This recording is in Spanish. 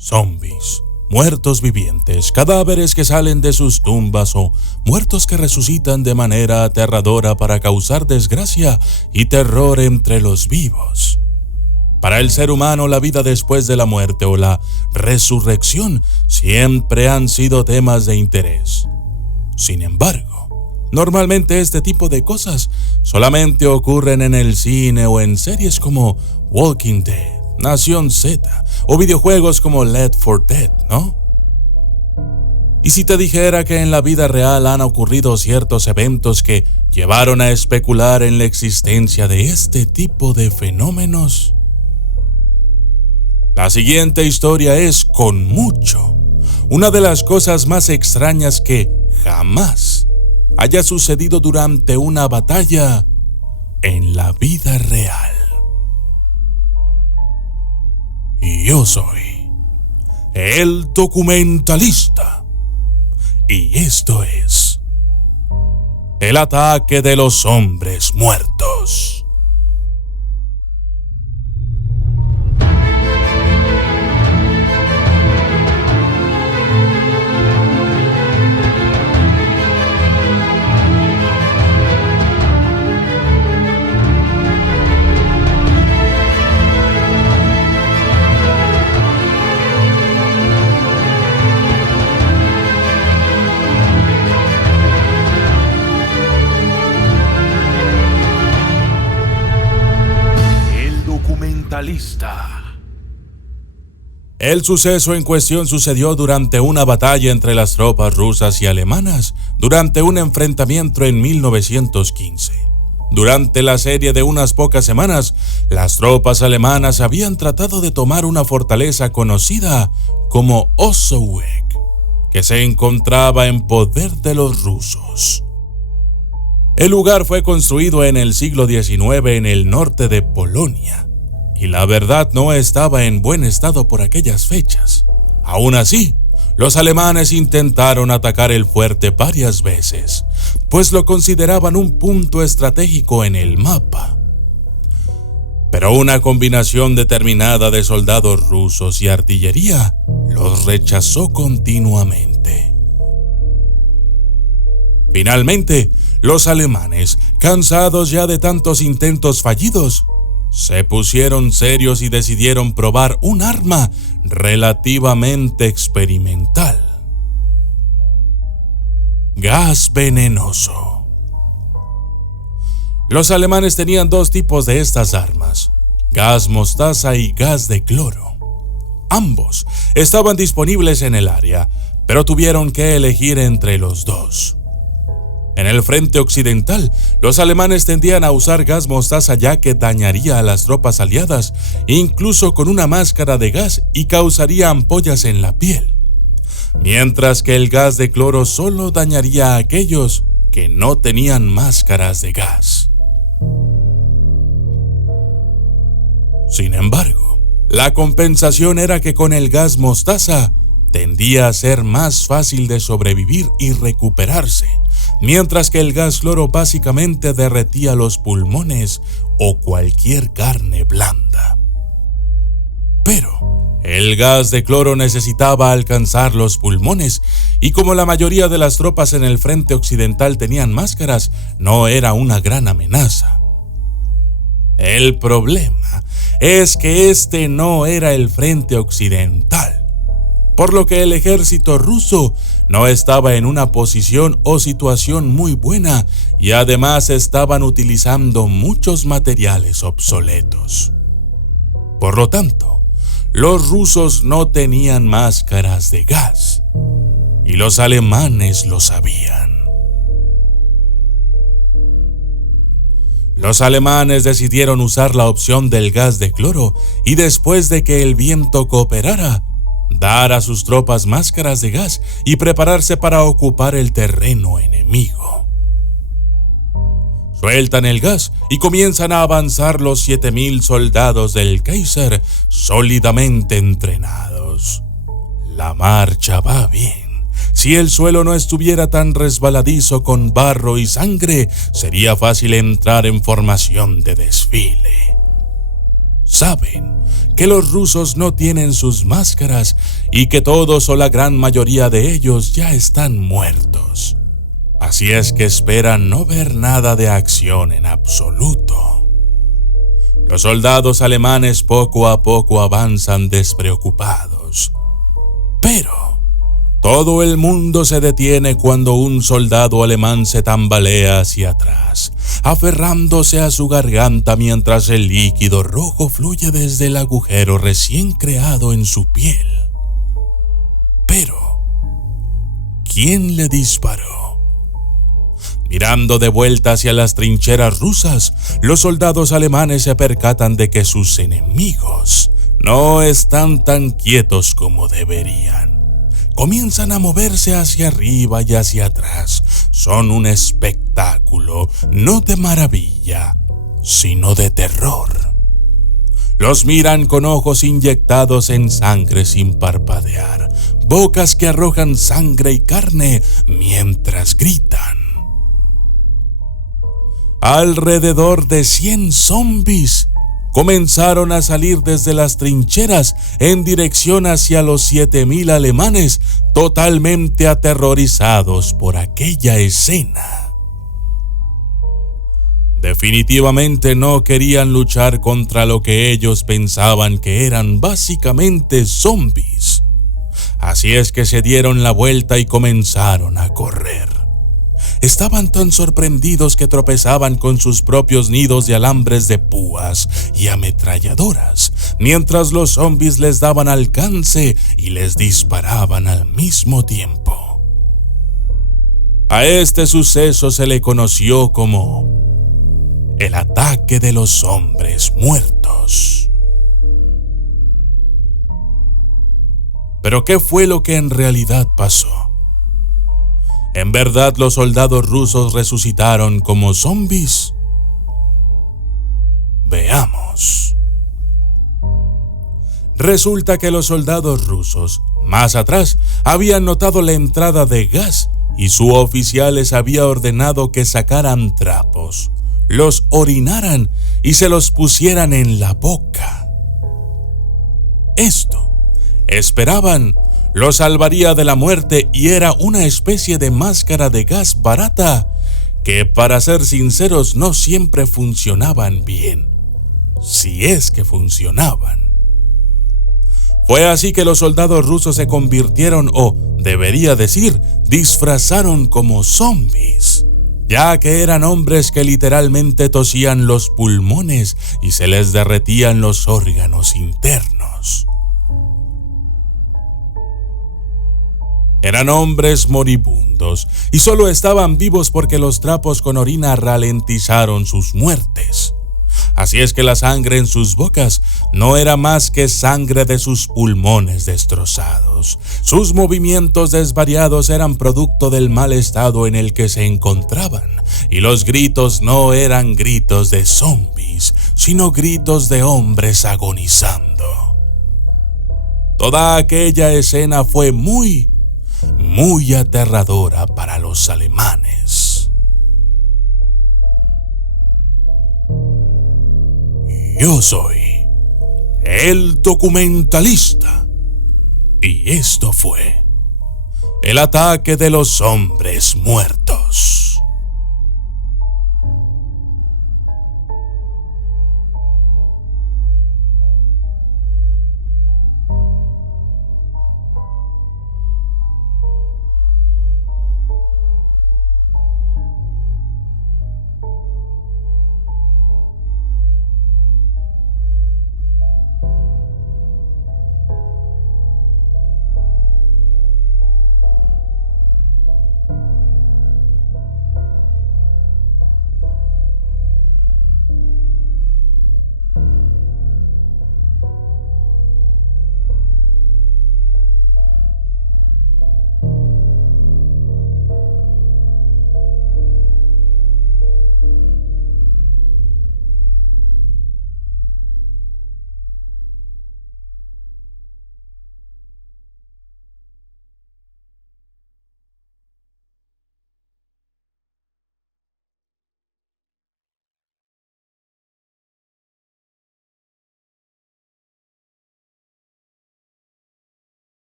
Zombies, muertos vivientes, cadáveres que salen de sus tumbas o muertos que resucitan de manera aterradora para causar desgracia y terror entre los vivos. Para el ser humano, la vida después de la muerte o la resurrección siempre han sido temas de interés. Sin embargo, normalmente este tipo de cosas solamente ocurren en el cine o en series como Walking Dead, Nación Z o videojuegos como Left 4 Dead, ¿no? Y si te dijera que en la vida real han ocurrido ciertos eventos que llevaron a especular en la existencia de este tipo de fenómenos. La siguiente historia es, con mucho, una de las cosas más extrañas que jamás haya sucedido durante una batalla en la vida real. Y yo soy el documentalista. Y esto es el ataque de los hombres muertos. El suceso en cuestión sucedió durante una batalla entre las tropas rusas y alemanas durante un enfrentamiento en 1915. Durante la serie de unas pocas semanas, las tropas alemanas habían tratado de tomar una fortaleza conocida como Ossowiec, que se encontraba en poder de los rusos. El lugar fue construido en el siglo XIX en el norte de Polonia. Y la verdad no estaba en buen estado por aquellas fechas. Aún así, los alemanes intentaron atacar el fuerte varias veces, pues lo consideraban un punto estratégico en el mapa. Pero una combinación determinada de soldados rusos y artillería los rechazó continuamente. Finalmente, los alemanes, cansados ya de tantos intentos fallidos, se pusieron serios y decidieron probar un arma relativamente experimental: gas venenoso. Los alemanes tenían dos tipos de estas armas: gas mostaza y gas de cloro. Ambos estaban disponibles en el área, pero tuvieron que elegir entre los dos. En el frente occidental, los alemanes tendían a usar gas mostaza ya que dañaría a las tropas aliadas, incluso con una máscara de gas, y causaría ampollas en la piel, mientras que el gas de cloro solo dañaría a aquellos que no tenían máscaras de gas. Sin embargo, la compensación era que con el gas mostaza tendía a ser más fácil de sobrevivir y recuperarse, mientras que el gas cloro básicamente derretía los pulmones o cualquier carne blanda. Pero el gas de cloro necesitaba alcanzar los pulmones, y como la mayoría de las tropas en el frente occidental tenían máscaras, no era una gran amenaza. El problema es que este no era el frente occidental, por lo que el ejército ruso no estaba en una posición o situación muy buena, y además estaban utilizando muchos materiales obsoletos. Por lo tanto, los rusos no tenían máscaras de gas, y los alemanes lo sabían. Los alemanes decidieron usar la opción del gas de cloro, y después de que el viento cooperara, dar a sus tropas máscaras de gas y prepararse para ocupar el terreno enemigo. Sueltan el gas y comienzan a avanzar los 7,000 soldados del Kaiser sólidamente entrenados. La marcha va bien. Si el suelo no estuviera tan resbaladizo con barro y sangre, sería fácil entrar en formación de desfile. Saben que los rusos no tienen sus máscaras y que todos o la gran mayoría de ellos ya están muertos. Así es que esperan no ver nada de acción en absoluto. Los soldados alemanes poco a poco avanzan despreocupados. Pero todo el mundo se detiene cuando un soldado alemán se tambalea hacia atrás, aferrándose a su garganta mientras el líquido rojo fluye desde el agujero recién creado en su piel. Pero, ¿quién le disparó? Mirando de vuelta hacia las trincheras rusas, los soldados alemanes se percatan de que sus enemigos no están tan quietos como deberían. Comienzan a moverse hacia arriba y hacia atrás. Son un espectáculo, no de maravilla, sino de terror. Los miran con ojos inyectados en sangre sin parpadear, bocas que arrojan sangre y carne mientras gritan. Alrededor de 100 zombies comenzaron a salir desde las trincheras en dirección hacia los 7,000 alemanes, totalmente aterrorizados por aquella escena. Definitivamente no querían luchar contra lo que ellos pensaban que eran básicamente zombies. Así es que se dieron la vuelta y comenzaron a correr. Estaban tan sorprendidos que tropezaban con sus propios nidos de alambres de púas y ametralladoras, mientras los zombies les daban alcance y les disparaban al mismo tiempo. A este suceso se le conoció como el ataque de los hombres muertos. ¿Pero qué fue lo que en realidad pasó? ¿En verdad los soldados rusos resucitaron como zombies? Veamos. Resulta que los soldados rusos, más atrás, habían notado la entrada de gas y su oficial les había ordenado que sacaran trapos, los orinaran y se los pusieran en la boca. Esto, esperaban, lo salvaría de la muerte y era una especie de máscara de gas barata que, para ser sinceros, no siempre funcionaban bien, si es que funcionaban. Fue así que los soldados rusos se convirtieron, o debería decir, disfrazaron como zombies, ya que eran hombres que literalmente tosían los pulmones y se les derretían los órganos internos. Eran hombres moribundos y solo estaban vivos porque los trapos con orina ralentizaron sus muertes. Así es que la sangre en sus bocas no era más que sangre de sus pulmones destrozados. Sus movimientos desvariados eran producto del mal estado en el que se encontraban, y los gritos no eran gritos de zombies, sino gritos de hombres agonizando. Toda aquella escena fue muy aterradora para los alemanes. Yo soy el documentalista y esto fue el ataque de los hombres muertos.